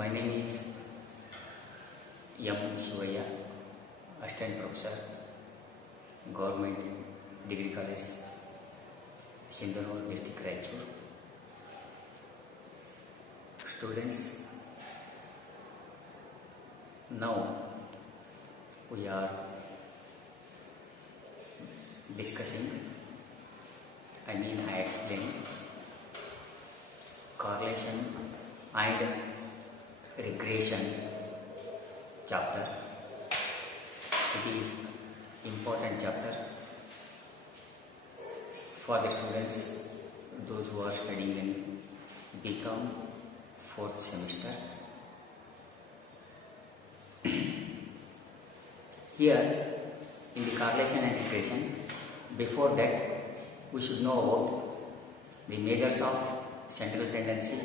My name is Shivayya, Assistant Professor, Government Degree College, Sindhur District, Raichur. Students, now we are discussing, I explain correlation and regression chapter. It is important chapter for the students, those who are studying in BCom 4th semester. Here in the correlation and regression, before that we should know about the measures of central tendency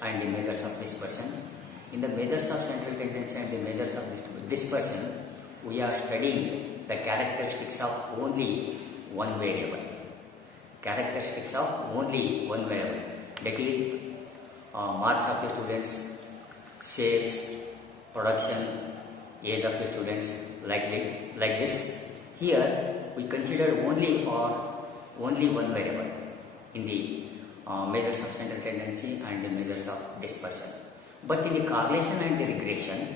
and the measures of dispersion. In the measures of central tendency and the measures of dispersion, we are studying the characteristics of only one variable. Characteristics of only one variable. That is marks of the students, sales, production, age of the students, like this. Here we consider only one variable in the measures of central tendency and the measures of dispersion. But in the correlation and the regression,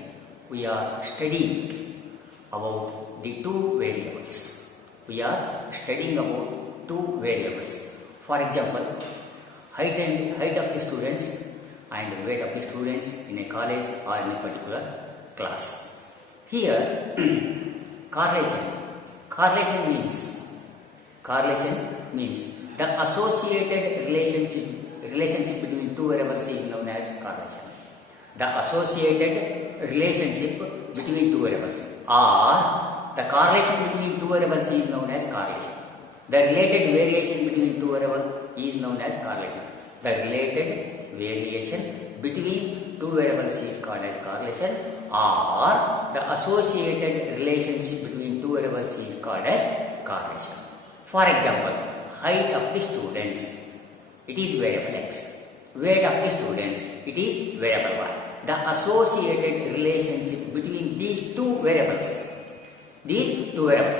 we are studying about the two variables. We are studying about two variables. For example, height of the students and weight of the students in a college or in a particular class. Here, correlation means the associated relationship between two variables is known as correlation. The associated relationship between two variables, or the correlation between two variables is known as correlation. The related variation between two variables is known as correlation. The related variation between two variables is called as correlation, or the associated relationship between two variables is called as correlation. For example, height of the students, it is variable x. Weight of the students, it is variable y. The associated relationship between these two variables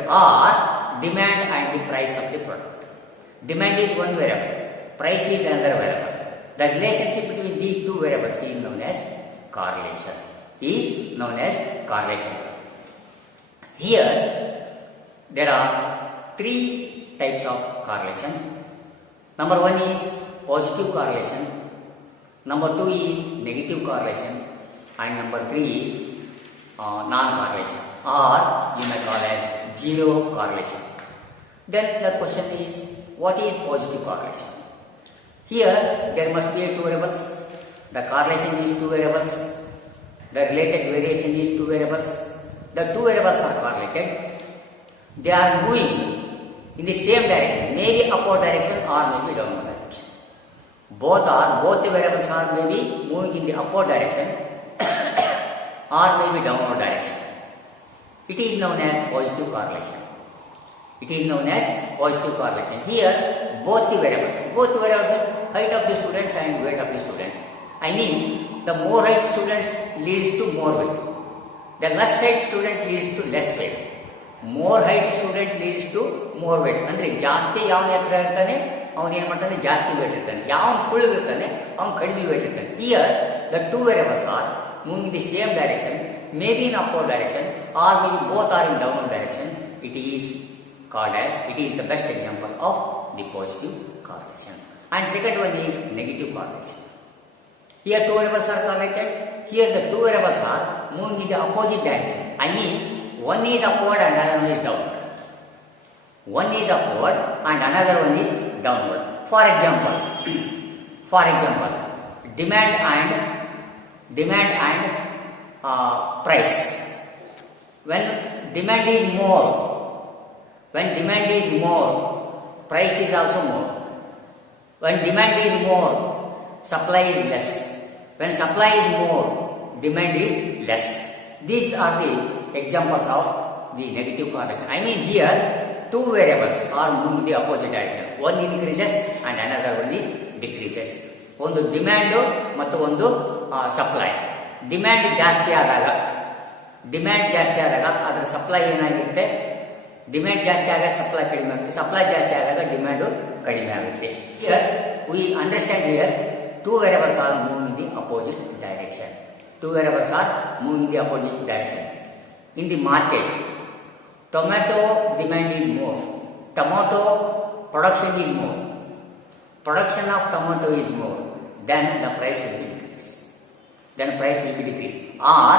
are demand and the price of the product. Demand is one variable, price is another variable. The relationship between these two variables is known as correlation. Here, there are three types of correlation. Number one is positive correlation, number two is negative correlation, and number three is non-correlation, or you may call as zero correlation. Then the question is, what is positive correlation? Here there must be two variables. The correlation is two variables. The related variation is two variables. The two variables are correlated. They are moving in the same direction, maybe upward direction or maybe downward direction. Both the variables are maybe moving in the upward direction or maybe downward direction. It is known as positive correlation. Here, both the variables, height of the students and weight of the students. The more height students leads to more weight. The less height student leads to less weight. More height student leads to more weight. ಅಂದರೆ ಜಾಸ್ತಿ ಯಾವನ ಎತ್ತರ ಇರ್ತಾನೆ ಅವನು ಏನು ಮಾಡ್ತಾನೆ ಜಾಸ್ತಿ wait ಇರ್ತಾನೆ, ಯಾವನು ಕುಳ್ಳಗಿರ್ತಾನೆ ಅವನು ಕಡಿಮೆ ವೇಟ್ ಇರ್ತಾನೆ. Here the two variables are moving in the same direction, maybe in upward direction or maybe both are in downward direction. It is the best example of the positive correlation. And second one is negative correlation. Here two variables are correlated. Here the two variables are moving in the opposite direction. One is upward and another one is downward. One is upward and another one is downward. For example, demand and price. When demand is more, price is also more. When demand is more, supply is less. When supply is more, demand is less. These are the examples of the negative correlation. Here two variables are moving in the opposite direction. One increases and another one is decreases. ಒಂದು demand ಮತ್ತು ಒಂದು supply. Demand ಜಾಸ್ತಿ ಆದಾಗ ಅದರ supply ಏನಾಗಿರುತ್ತೆ, demand ಜಾಸ್ತಿ ಆದಾಗ supply ಕಡಿಮೆ ಆಗುತ್ತೆ, ಸಪ್ಲೈ ಜಾಸ್ತಿ ಆದಾಗ ಡಿಮ್ಯಾಂಡು ಕಡಿಮೆ ಆಗುತ್ತೆ. Here we understand here two variables are move in the opposite direction. Two variables are moving in the opposite direction. In the market, tomato demand is more, tomato production is more, production of tomato is more, then the price will be decreased. Or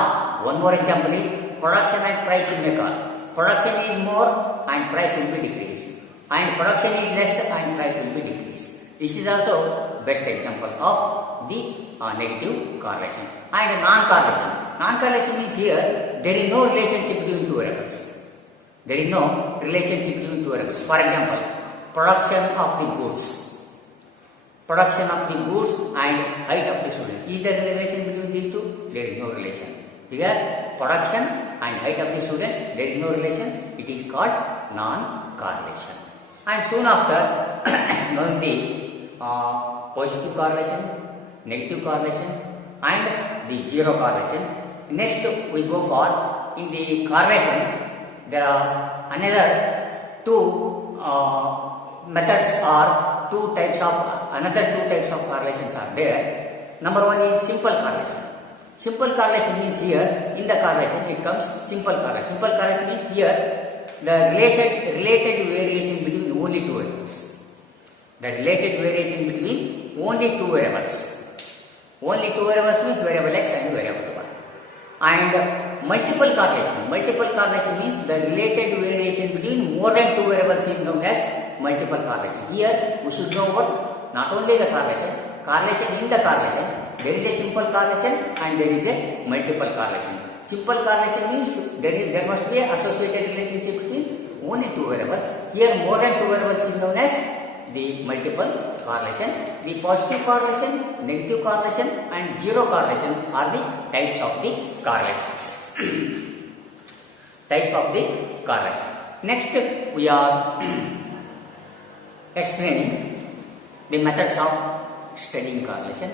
one more example is production and price in the car. Production is more and price will be decreased, and production is less and price will be decreased. This is also best example of the negative correlation. And non-correlation. Non-correlation means here there is no relationship between two variables. There is no relationship between two variables. For example, production of the goods and height of the student. Is there a relation between these two? There is no relation. Here, production and height of the students, there is no relation. It is called non-correlation. And soon after knowing the positive correlation, negative correlation and the zero correlation, next we go for in the correlation. There are another two methods or two types of correlations are there. Number one is simple correlation. Simple correlation means here in the correlation it comes simple correlation. Simple correlation means here the related variation between only two variables. The related variation between only two variables. Only two variables means variable x and variable y. And multiple correlation. Multiple correlation means the related variation between more than two variables is known as multiple correlation. Here we should know what not only the correlation in the correlation there is a simple correlation and there is a multiple correlation. Simple correlation means there must be an associated relationship between only two variables. Here more than two variables is known as the multiple correlation. The positive correlation, negative correlation and zero correlation are the types of the correlations. Next we are explaining the methods of studying correlation.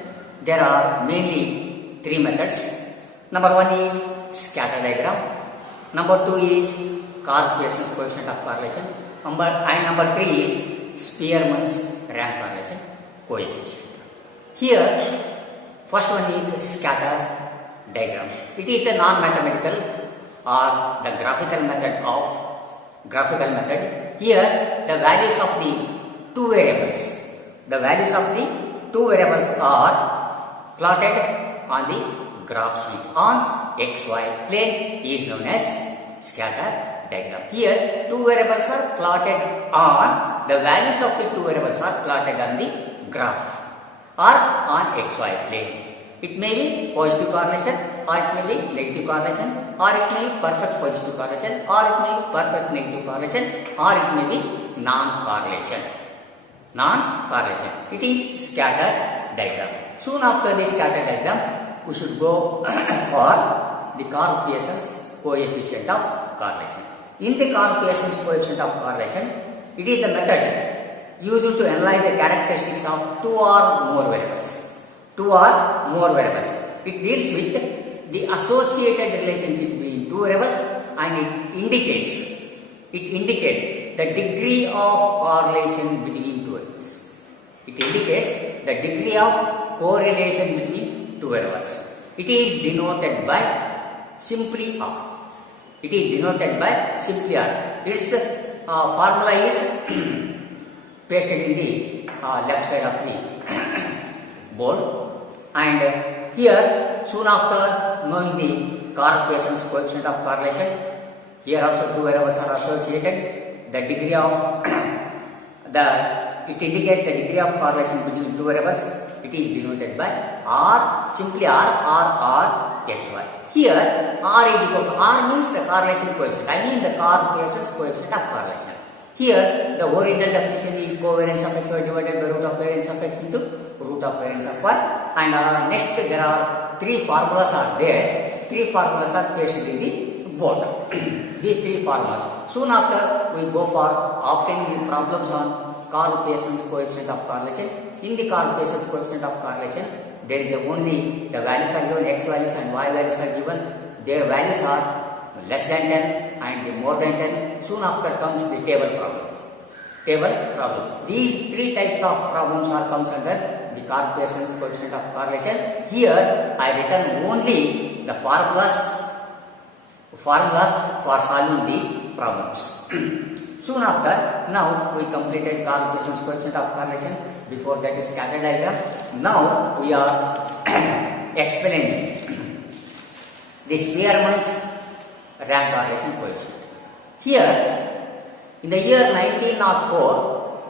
There are mainly three methods. Number one is scatter diagram. Number two is Karl-Pearson's coefficient of correlation. Number three is Spearman's rank correlation coefficient. Here, first one is scatter diagram. It is the non-mathematical or the graphical method. Here, the values of the two variables are plotted on the graph sheet on xy plane is known as scatter diagram. Here, two variables are plotted on the values of the two variables are plotted on the graph or on xy plane. It may be positive correlation or it may be negative correlation or it may be perfect positive correlation or it may be perfect negative correlation or it may be non-correlation. It is scatter diagram. Soon after the scatter diagram, we should go for the Karl-Pearson's coefficient of correlation. In the Karl-Pearson's coefficient of correlation, it is the method used to analyze the characteristics of two or more variables. It deals with the associated relationship between two variables and it indicates the degree of correlation between two variables. It indicates the degree of correlation between two variables. It is denoted by simply R. Its formula is pasted in the left side of the board. And here, soon after knowing the Karl-Pearson's coefficient of correlation, here also two variables are associated. It indicates the degree of correlation between two variables. It is denoted by R, simply R xy. Here, R is equal to R means the correlation coefficient. I mean the Karl-Pearson's coefficient of correlation. Here, the original definition is covariance of xy divided by root of variance of x into root of variance of y. And next, there are three formulas are there. Three formulas are pasted in the board. These three formulas. Soon after, we go for obtaining the problems on Karl-Pearson's coefficient of correlation. In the Karl-Pearson's coefficient of correlation, there is only the values are given, x values and y values are given, their values are less than 10 and more than 10. Soon after comes the table problem. Table problem. These three types of problems are comes under the correlation's coefficient of correlation. Here I written only the formulas for solving these problems. Soon after, now we completed correlation's coefficient of correlation. Before that is scatter diagram. Now we are explaining the Spearman's rank correlation coefficient. Here, in the year 1904,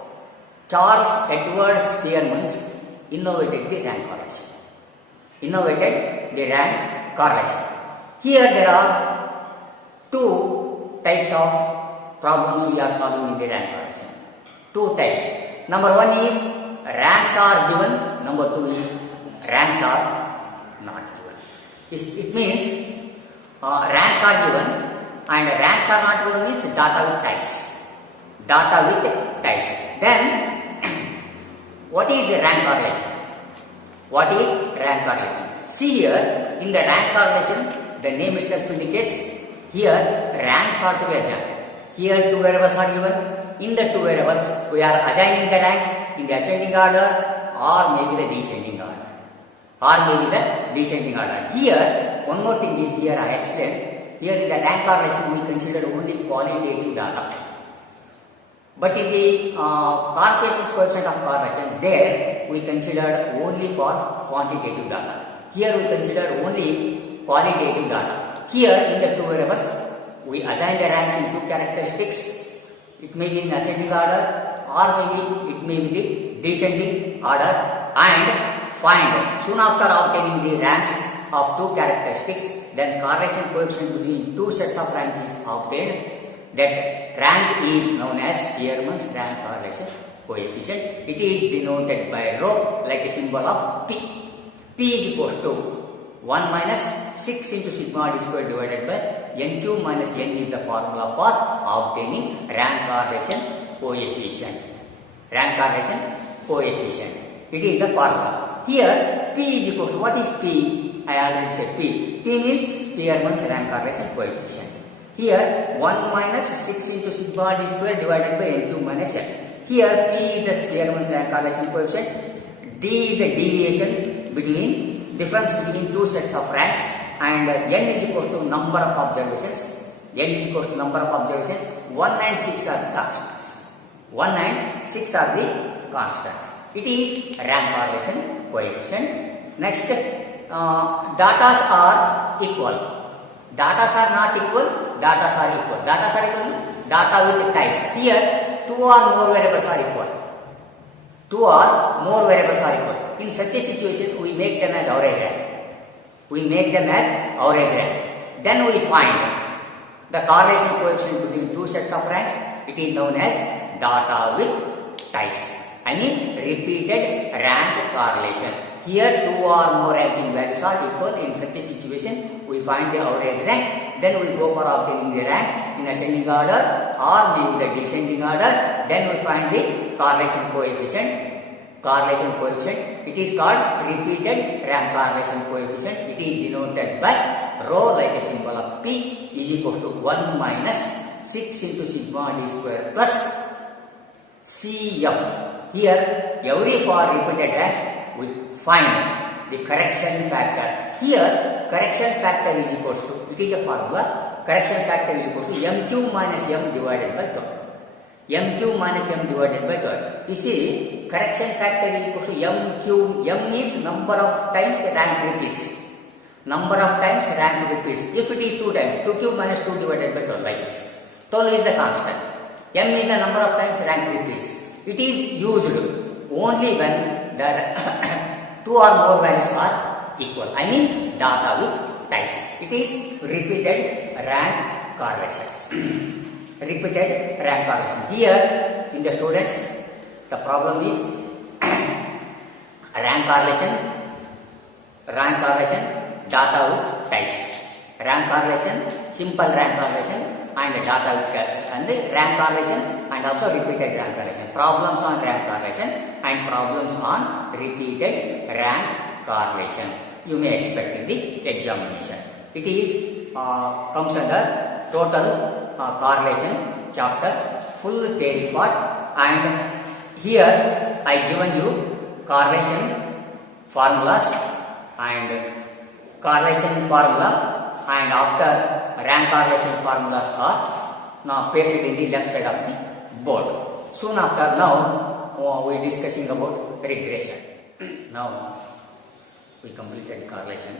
Charles Edward Spearman innovated the rank correlation. Here there are two types of problems we are solving in the rank correlation. Two types. Number one is ranks are given. Number two is ranks are not given. It means ranks are given and ranks are not given means data with ties. Then, what is the rank correlation? See here, in the rank correlation, the name itself indicates here ranks are to be assigned. Here two variables are given. In the two variables, we are assigning the ranks in the ascending order or maybe the descending order. Here, one more thing is here I explained. Here in the rank correlation, we consider only qualitative data. But in the correlation's coefficient of correlation, there we considered only for quantitative data. Here we consider only qualitative data. Here in the two variables, we assign the ranks in two characteristics. It may be in ascending order or maybe it may be the descending order, and find soon after obtaining the ranks of two characteristics, then correlation coefficient between two sets of ranks is obtained. That rank is known as Spearman's rank correlation coefficient. It is denoted by rho like a symbol of P. P is equal to 1 minus 6 into sigma d square divided by n cube minus n is the formula for obtaining rank correlation coefficient. It is the formula. Here P is equal to, what is P? I already said P. P means Spearman's rank correlation coefficient. Here 1 minus 6 into sigma d square divided by n cube minus n. Here P is the Spearman's rank correlation coefficient. D is the deviation difference between two sets of ranks, and n is equal to number of observations. 1 and 6 are the constants. It is rank correlation coefficient. Next, datas are equal. Datas are not equal, datas are equal. Data with ties. Here, two or more variables are equal. In such a situation, we make them as average rank. Then we find the correlation coefficient between two sets of ranks. It is known as data with ties. I mean repeated rank correlation. Here two or more ranking values are equal. In such a situation, we find the average rank. Then we go for obtaining the ranks in ascending order or maybe the descending order. Then we find the correlation coefficient. It is called repeated rank correlation coefficient. It is denoted by rho like a symbol of P is equal to 1 minus 6 into sigma d square plus CF. Here every for repeated ranks we find the correction factor. Here correction factor is equal to, it is a formula, correction factor is equal to m minus m divided by 12. You see, correction factor is equal to m means number of times rank repeats. If it is 2 times, 2 cube minus 2 divided by 12 like this. 12 is the constant. M is the number of times rank repeats. It is used only when the two or more values are equal. I mean data with ties. It is repeated rank correlation. Here in the students, the problem is rank correlation, data with ties. Rank correlation, simple rank correlation, and data with and the rank correlation, and also repeated rank correlation. Problems on rank correlation and problems on repeated rank correlation. You may expect in the examination. It is comes under total correlation chapter, full theory part, and here I given you correlation formulas and correlation formula, and after rank correlation formulas are now pasted in the left side of the board. Soon after, now we are discussing about regression. Now we completed correlation.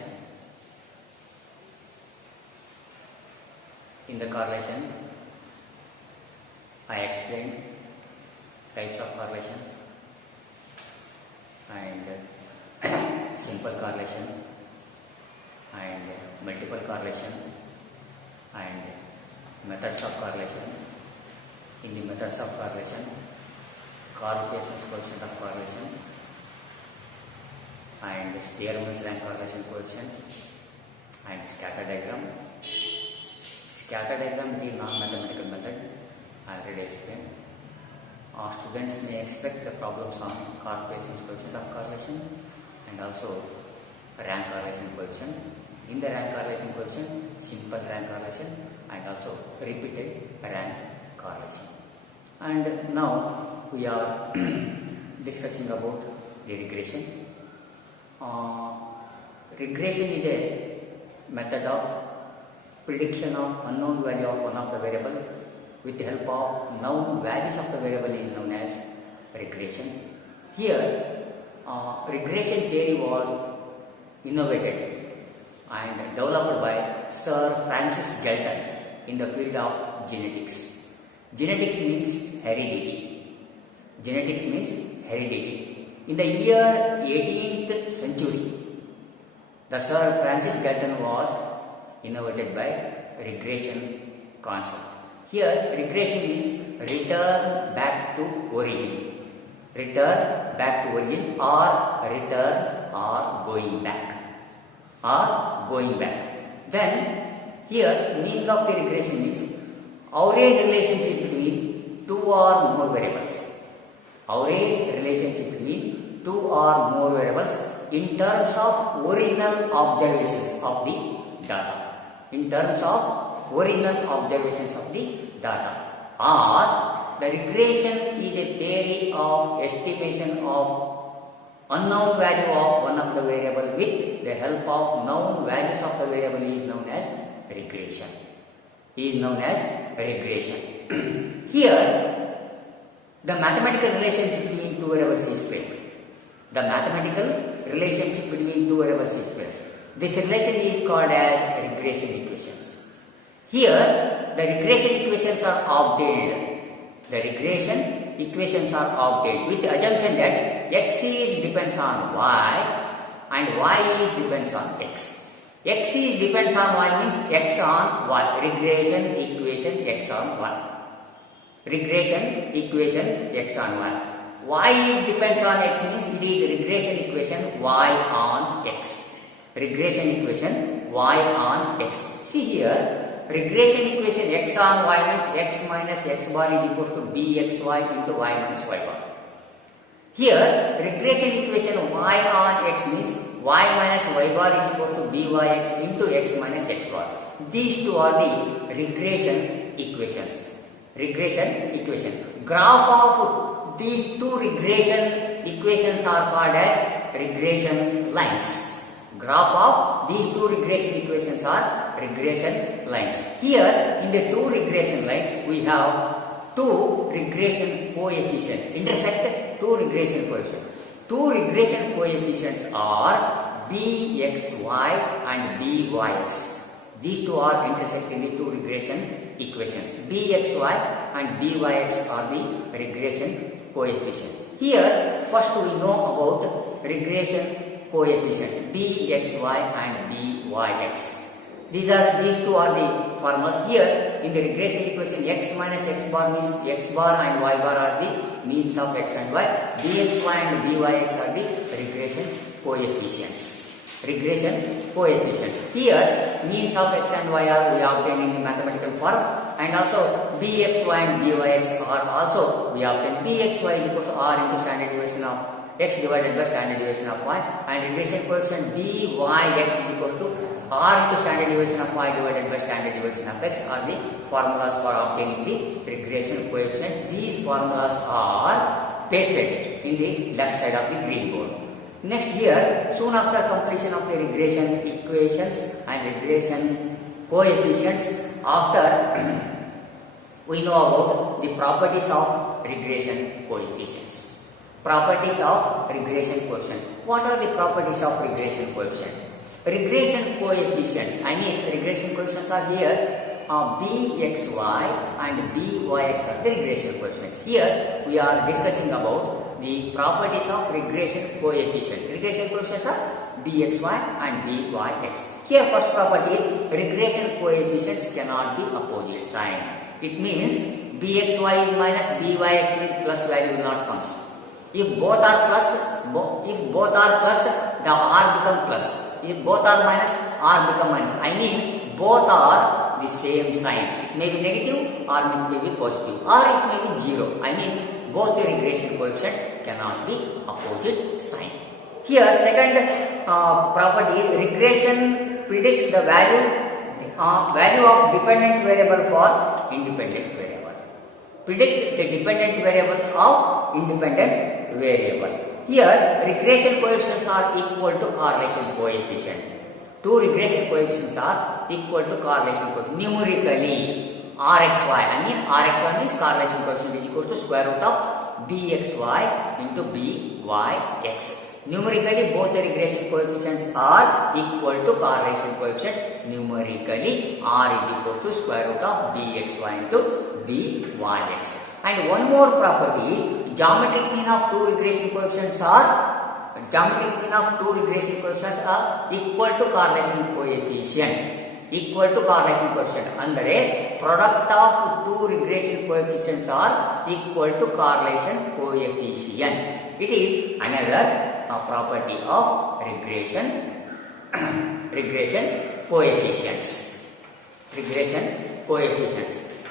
In the correlation, I explained types of correlation and simple correlation and multiple correlation and methods of correlation. In the methods of correlation, Coefficients of correlation and Spearman's rank correlation coefficient and scatter diagram. Scatter diagram is non-mathematical method. I already explained. Students may expect the problems on coefficients coefficient of correlation and also rank correlation coefficient. In the rank correlation coefficient, simple rank correlation and also repeated rank correlation. And now we are discussing about the regression. Regression is a method of prediction of unknown value of one of the variable with the help of known values of the variable is known as regression. Here, regression theory was innovated and developed by Sir Francis Galton in the field of genetics. Genetics means heredity. Genetics means heredity. In the year 18th century, the Sir Francis Galton was innovated by regression concept. Here, regression means return back to origin. Return back to origin or return or going back. Or going back. Then, here, meaning of the regression means average relationship between two or more variables. Average relationship between two or more variables in terms of original observations of the data. In terms of original observations of the data. Or the regression is a theory of estimation of unknown value of one of the variable with the help of known values of the variable is known as regression. Is known as regression. Here, the mathematical relationship between two variables is framed. The mathematical relationship between two variables is framed. This relation is called as regression equations. Here, the regression equations are obtained. The regression equations are obtained with the assumption that x is depends on y and y is depends on x. X is depends on y means x on y. Regression equation x on y. Regression equation x on y. Y is depends on x means it is regression equation y on x. Regression equation y on x. See here, regression equation x on y means x minus x bar is equal to bxy into y minus y bar. Here, regression equation y on x means y minus y bar is equal to byx into x minus x bar. These two are the regression equations. Regression equation. Graph of these two regression equations are called as regression lines. Graph of these two regression equations are regression lines. Here, in the two regression lines, we have two regression coefficients. Intersect two regression coefficients. Two regression coefficients are bxy and byx. These two are intersecting the two regression equations. Bxy and byx are the regression coefficients. Here, first we know about regression coefficients bxy and byx. These two are the formulas. Here in the regression equation x minus x bar means x bar and y bar are the means of x and y. Bxy and byx are the regression coefficients. Regression coefficients. Here means of x and y are we obtain in the mathematical form, and also bxy and byx are also we obtain. Bxy is equal to r into standard deviation of x divided by standard deviation of y, and regression coefficient dyx is equal to r into standard deviation of y divided by standard deviation of x are the formulas for obtaining the regression coefficient. These formulas are pasted in the left side of the green board. Next here, soon after completion of the regression equations and regression coefficients, after we know about the properties of regression coefficients. Properties of regression coefficient. What are the properties of regression coefficients? Regression coefficients, regression coefficients are here bxy and byx are the regression coefficients. Here we are discussing about the properties of regression coefficient. Regression coefficients are bxy and byx. Here first property is regression coefficients cannot be opposite sign. It means bxy is minus, byx is plus, value will not comes. If both are plus, the r become plus. If both are minus, r become minus. Both are the same sign. It may be negative or it may be positive or it may be zero. Both the regression coefficients cannot be opposite sign. Here second property, regression predicts the value of dependent variable for independent variable. Predict the dependent variable of independent variable. Here regression coefficients are equal to correlation coefficient. Two regression coefficients are equal to correlation coefficient. Numerically rxy, rxy means correlation coefficient is equal to square root of bxy into byx. Numerically both the regression coefficients are equal to correlation coefficient. Numerically r is equal to square root of bxy into byx. And one more property is geometric mean of two regression coefficients are equal to correlation coefficient. Equal to correlation coefficient. Andre product of two regression coefficients are equal to correlation coefficient. It is another property of regression coefficients.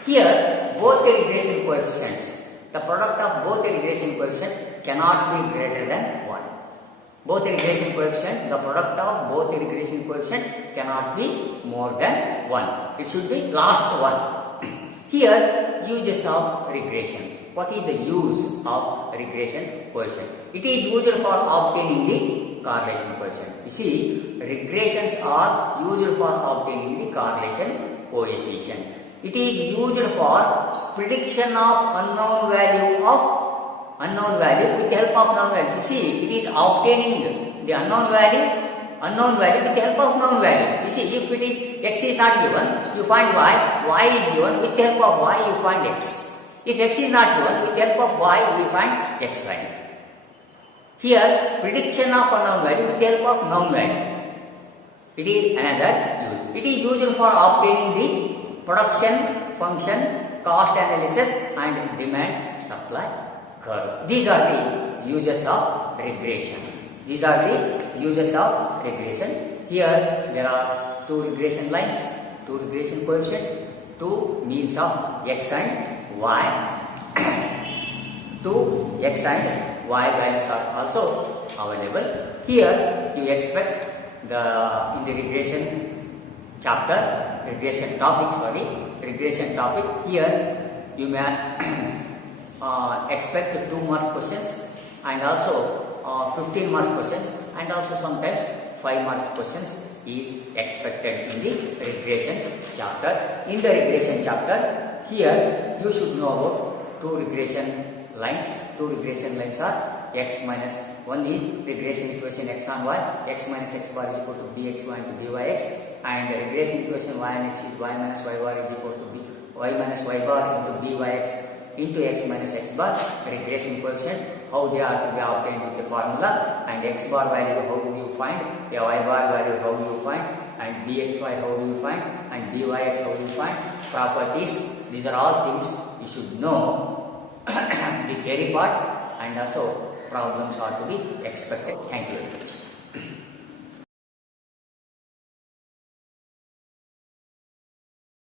Here both the regression coefficients, the product of both the regression coefficients cannot be greater than 1. Both the regression coefficient, the product of both the regression coefficient cannot be more than 1. It should be last one. Here uses of regression. What is the use of regression coefficient? It is used for obtaining the correlation coefficient. You see, regressions are used for obtaining the correlation coefficient. It is used for prediction of unknown value with the help of known values. You see, it is obtaining the unknown value with the help of known values. You see, if it is x is not given, you find y is given, with the help of y you find x. If x is not given, with the help of y we find x value. Here, prediction of unknown value with the help of known value. It is another use. It is used for obtaining the production function, cost analysis and demand supply curve. These are the uses of regression. Here there are two regression lines, two regression coefficients, two means of x and y. Two x and y values are also available. Here you expect in the regression topic, here you may expect 2 mark questions and also 15 mark questions and also sometimes 5 mark questions is expected in the regression chapter. In the regression chapter, here you should know about two regression lines. Two regression lines are x minus, one is regression equation x on y, x minus x bar is equal to bxy into byx, and the regression equation y and x is y minus y bar is equal to y minus y bar into byx into x minus x bar. Regression coefficient, how they are to be obtained with the formula, and x bar value how do you find, the y bar value how do you find, and bxy how do you find, and byx how do you find, properties. These are all things you should know. The theory part and also problems are to be expected. Thank you very much.